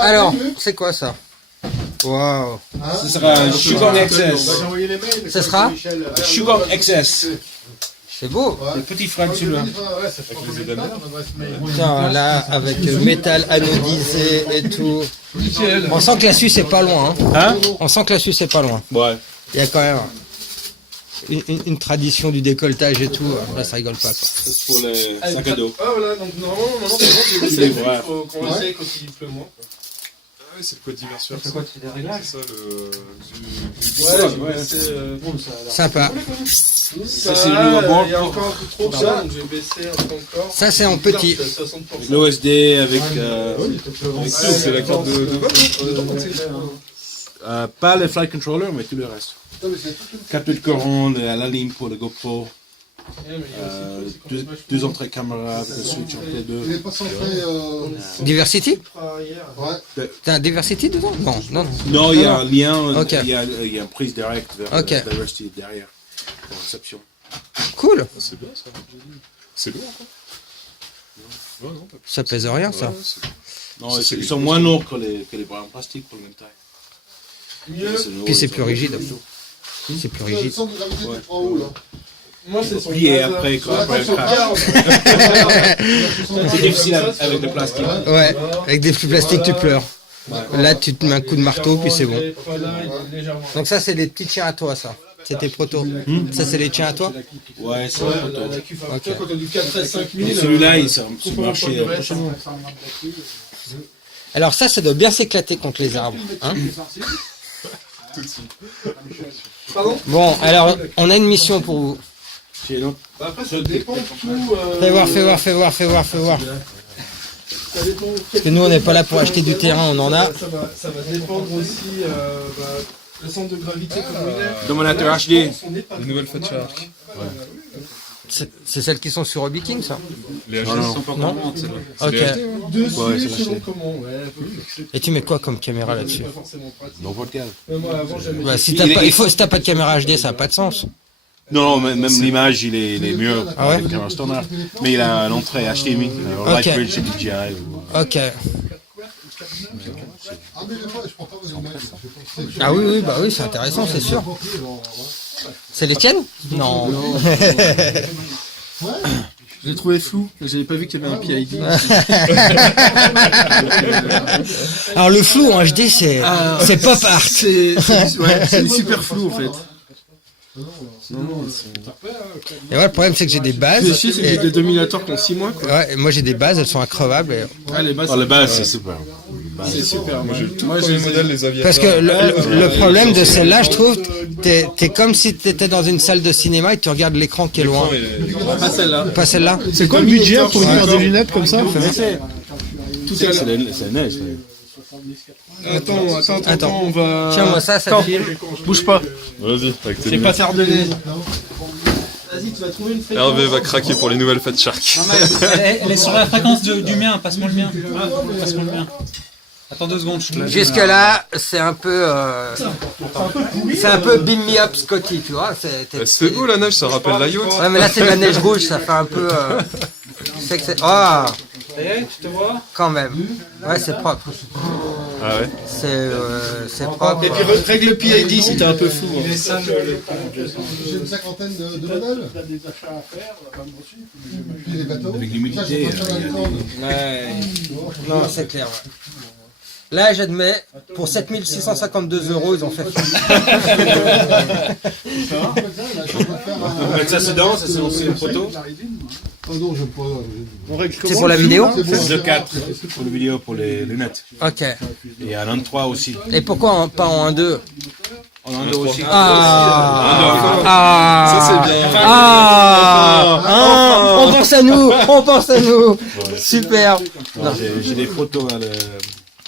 Alors, c'est quoi ça? Waouh. Ce sera un Shugong XS. Ce sera Shugong XS. C'est beau. Le petit frère de celui-là. Tiens, là, avec métal anodisé et tout. On sent que la Suisse est pas loin. Hein? On sent que la Suisse est pas loin. Ouais. Il y a quand même une tradition du décolletage et tout. Là, ça rigole pas, quoi. C'est pour les sacs à dos. Ah voilà, donc normalement, maintenant c'est bon, j'ai C'est laissé, vrai. il faut qu'on essaye quand il pleut moins. Ah oui, c'est le code diversion. C'est quoi, c'est des réglages? C'est ça le. Ouais, Ouais, c'est Sympa. ça, c'est le nouveau bord. il y a encore un peu trop de ça, donc je vais baisser un peu encore. Ça, c'est en petit. C'est à 60%. L'OSD avec. c'est la carte de vol. Pas le flight controller, mais tout le reste. Capture de courant, la ligne pour le GoPro. Deux entrées caméra avec le switch entre les deux. Il est pas centré. Diversity? Ouais. T'as un Diversity dedans? Non, non, non. Non, il y a un lien, Ok. il y a une prise directe vers Ok. la Diversity derrière. Pour réception. Cool. C'est bien ça. C'est lourd encore. Ouais, non, pas plus. Ça pèse rien, ça. Ouais, c'est- Non, C'est ils sont moins lourds que les bras en plastique pour le même taille. Puis c'est plus rigide. C'est plus Le rigide. centre de gravité, tu prends où là? Moi, c'est son Plié gaz, après, sur la après le tension crash. garde. C'est difficile avec le plastique. Ouais, avec des flux plastiques, tu pleures. Là, tu te mets un coup de marteau, puis c'est bon. Donc ça, c'est des petits chiens à toi, ça. C'est tes protos. Ça, c'est les chiens à toi? Ouais, c'est un peu Ok. Quand t'as du 4 à 5 000, celui-là, il s'est marché. Alors ça doit bien s'éclater contre les arbres. Hein? Bon, alors, on a une mission pour vous. après, ça dépend tout. Fais voir, fais voir, fais voir, fais voir, fais voir. Ça dépend. Parce que nous, on n'est pas là pour acheter du terrain, on en a. Ça va dépendre aussi. Le centre de gravité comme il est. Dominateur HD. Les nouvelles Fat Shark. C'est celles qui sont sur Hobby King, ça? Les HD non. sont pas Non. encore celles-là. C'est Ok. les HD, ouais. Dessus, Ouais, c'est selon lâché. comment. Ouais, c'est Et tu mets quoi comme caméra là-dessus? pas forcément pratique. N'importe quel. Mais moi, avant, j'aimais. Bah, si t'as pas, si t'as pas de caméra HD, ça n'a pas de sens. Non, même l'image, il est mieux Ah ouais? avec un standard. Mais il a l'entrée HDMI, Lightbridge et DJI. Ok. Ah, mais des fois, je prends pas vos images. Ah oui, oui, bah oui, c'est intéressant, c'est sûr. C'est les tiennes? Non. Je l'ai trouvé flou, j'avais pas vu qu'il y avait un PID. Alors le flou en HD, c'est pop art. C'est super flou en fait. Et ouais, le problème c'est que j'ai des bases. Le chier, c'est que j'ai Et, des dominateurs qui ont 6 mois quoi. ouais, et moi j'ai des bases, elles sont increvables. Et- Ah, les bases, Oh, le base, c'est super. c'est super. Moi, j'ai le tout Moi, premier j'ai- modèle, les aviateurs. Parce que le problème de celle-là, je trouve, t'es comme si t'étais dans une salle de cinéma et tu regardes l'écran qui est loin. Pas celle-là. Pas celle-là? C'est quoi le budget pour faire des lunettes comme ça? Tout c'est la neige. Attends, on va. Tiens, moi ça file. Bouge pas. Vas-y, avec tes C'est pas lunettes. faire de nez. Vas-y, tu vas trouver une fréquence. Hervé va craquer pour les nouvelles Fat Shark. Elle est sur la fréquence du mien, passe-moi le mien. Passe-moi le mien. Attends 2 secondes, je te Jusque là, c'est un peu, c'est un peu beam me up Scotty, tu vois. C'est beau la neige, ça rappelle la yacht. Ouais, mais là c'est de la neige rouge, ça fait un peu. C'est que c'est. Ah, Ça y est, tu te vois? quand même. Ouais, c'est propre. Ah ouais. C'est propre. Et puis règle le PID si t'es un peu flou. Il est sale, J'ai une cinquantaine de modèles. Puis les bateaux. Avec l'humidité, Ça, je suis en train de faire la licorne. Ouais. Non, c'est clair. Ouais. Là, j'admets, pour 7652 €, ils ont fait. Avec ça, c'est dedans, ça, c'est une photo. Ah non, j'aime pas. On règle C'est pour la vidéo? Le 4 pour la vidéo, pour les lunettes. Ok. Et il y a un 3 aussi. Et pourquoi pas en 1-2? On en a aussi. Ça c'est bien. On pense à nous, on pense à nous. Super. Non, j'ai des photos là.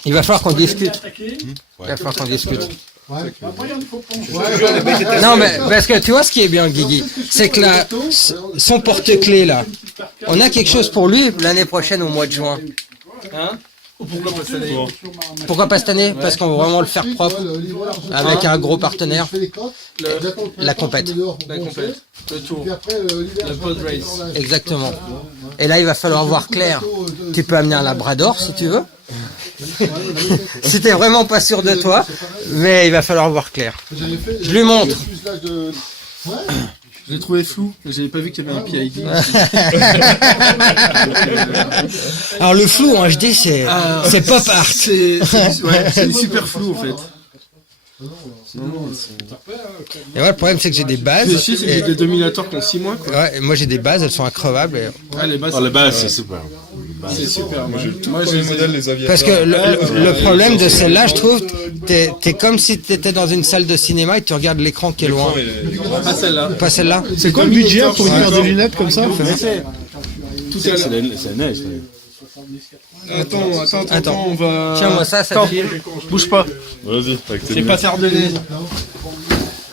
Il va falloir qu'on discute. Il va falloir qu'on discute. Non mais parce que tu vois ce qui est bien Guigui, c'est que là, son porte-clés là, on a quelque chose pour lui l'année prochaine au mois de juin. Hein? Pourquoi pas cette année? Parce qu'on veut vraiment le faire propre avec un gros partenaire. La compète. La complète. Le tour. Le pod race. Exactement. Et là il va falloir voir clair. Tu peux amener un labrador si tu veux. Si t'es vraiment pas sûr de toi, mais il va falloir voir clair. J'avais fait. Je lui montre. le fuselage de. Ouais. Je l'ai trouvé flou, j'avais pas vu qu'il y avait un PID. Alors le flou en HD, c'est pop art. C'est super flou en fait. Et ouais, le problème c'est que j'ai des bases. Le chier, c'est que j'ai des dominateurs qui ont 6 mois quoi. Ouais, et moi j'ai des bases, elles sont increvables. Ah, les bases, Les bases, c'est super. c'est super. Moi, j'ai le tout Moi, premier j'ai modèle des aviateurs. Parce que le problème de celle-là, je trouve, t'es comme si t'étais dans une salle de cinéma et tu regardes l'écran qui est loin. pas celle-là. Pas celle-là. C'est quoi le budget pour une paire de lunettes comme ça? Tout c'est la neige. Attends, on va. Tiens, moi ça te file. Bouge pas. Vas-y, avec tes C'est pas lunettes. faire de l'aise.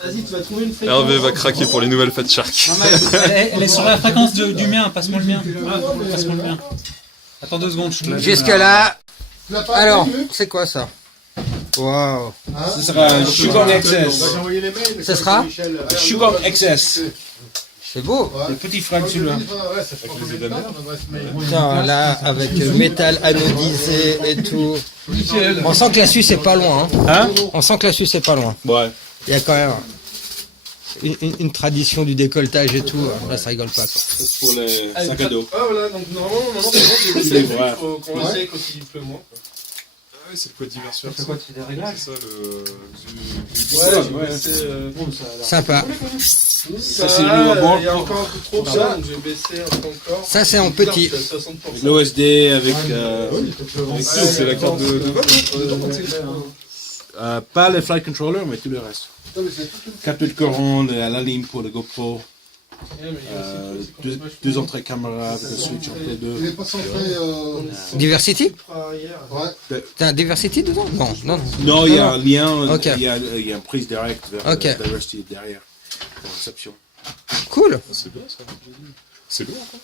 Vas-y, tu vas trouver une fréquence. Hervé va craquer pour les nouvelles Fat Shark. Elle est sur la fréquence du mien, passe-moi le mien. Passe-moi le mien. Attends 2 secondes. Jusque là. Tu l'as pas Alors, vu, c'est quoi ça? Waouh. Ce sera un Shugong XS. J'ai envoyé les mails. Ce sera Shugong XS. C'est beau. Le petit frag celui-là. Ouais, ça fait les yeux d'Amère. Tiens, là, avec métal anodisé et tout. On sent que la Suisse est pas loin. Hein. On sent que la Suisse est pas loin. Ouais. Il y a quand même une tradition du décolletage et tout. Là, ça rigole pas. Quoi. C'est pour les sacs à dos. Ah voilà, donc normalement, maintenant, c'est C'est des vrai. il faut qu'on essaye quand il pleut moins. Ah ouais, c'est le code diversion. C'est quoi, tu fais des réglages? C'est ça le. Ouais, c'est bon, Sympa. ça, c'est le nouveau bord. il y a encore un peu trop de ça, donc je vais baisser un peu encore. Ça, c'est en petit. Je suis à 60%. L'OSD avec C'est la carte de vol. pas les flight controllers, mais tout le reste. Capture de courant, la ligne pour le GoPro, deux entrées caméra avec le switch entre les Il deux. est pas centré. Diversity? Ouais. T'as un Diversity dedans? Non, non. Non, il y a un lien, Ok. il y a une prise directe vers Ok. la Diversity derrière, pour réception. Cool. C'est bien ça. C'est lourd quoi.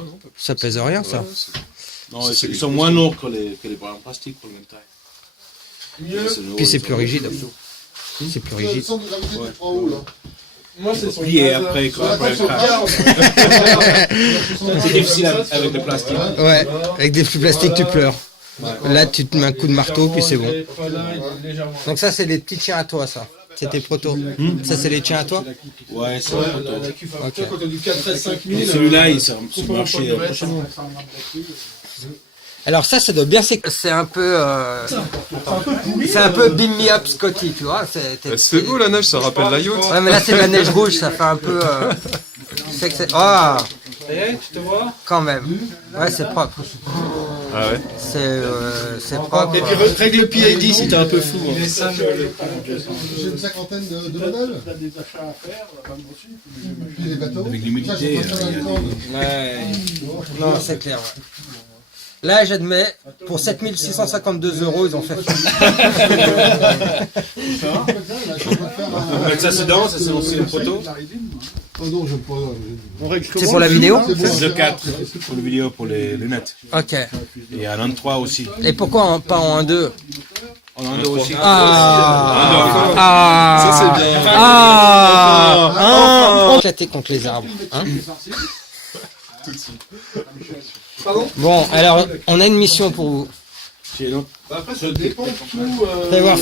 Ouais, non, pas plus. Ça pèse rien, ça. Ouais, c'est- Non, C'est ils sont moins lourds que les bras en plastique pour le même taille. Puis c'est plus rigide. C'est plus Le rigide. centre de gravité était trop haut là. Moi, c'est son Plié base. après, quoi, après le Son crash. garde. C'est difficile avec le plastique. Ouais, avec des flux plastiques, tu pleures. Là, tu te mets un coup de marteau, puis c'est bon. Légèrement. Donc ça, c'est les petits tiens à toi, ça. C'est tes protos. Ça, c'est les tiens à toi? Ouais, c'est Ouais, un peu la tôt. QFA. Toi, quand on a du 4 à 5 000. Celui-là, il s'est marché prochainement. Alors ça doit bien c'est un peu c'est un peu beam me up Scotty, tu vois. C'est beau la neige, ça rappelle la yacht. Ouais, mais là c'est de la neige rouge, ça fait un peu c'est que c'est ah Tu te vois? quand même. Ouais, c'est propre. Ah ouais. C'est propre. Et puis règle le PID si t'es un peu flou. Hein. J'ai une cinquantaine de modèles. Puis les bateaux. Avec l'humidité, Ça, je préfère il y a le temps. Ouais. Non, c'est clair. Ouais. Là, j'admets, pour 7652 €, ils ont fait. Donc ça c'est dedans, ça c'est aussi une photo. Oh non, j'aime pas. On règle C'est pour la vidéo? Le 4 pour la vidéo, pour les lunettes. Ok. Et il y a un 3 aussi. Et pourquoi pas en 1-2? On en a aussi. Ça c'est bien. Éclater contre les arbres. Hein. Bon, alors, on a une mission pour vous. Après, ça dépend tout. Fais voir.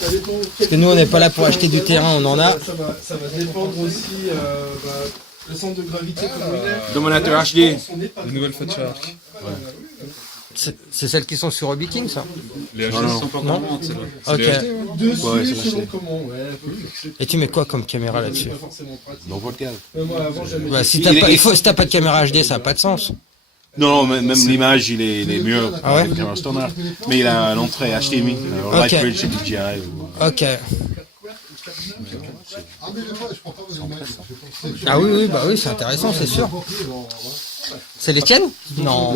Ça dépend. Parce que nous, on n'est pas là pour acheter du terrain, on en a. Ça va dépendre aussi le centre de gravité comme il est. Dominateur HD. Les nouvelles Fat Shark. C'est celles qui sont sur Hobby King, ça? Les HD non. sont pas Non. encore c'est vrai. Ok. Dessus, Ouais, c'est selon lâché. comment. Ouais, c'est Et tu mets quoi comme caméra là-dessus? pas forcément pratique. Dans votre cave. Moi, avant, j'aimais. Bah, si t'as pas de caméra HD, ça n'a pas de sens. Non, même l'image, il est mieux Ah ouais? avec un standard. Mais il a l'entrée HDMI, Lightbridge et DJI. Ok. Ah, mais je prends pas vos images. Ah oui, bah oui, c'est intéressant, c'est sûr. C'est les tiennes? Non.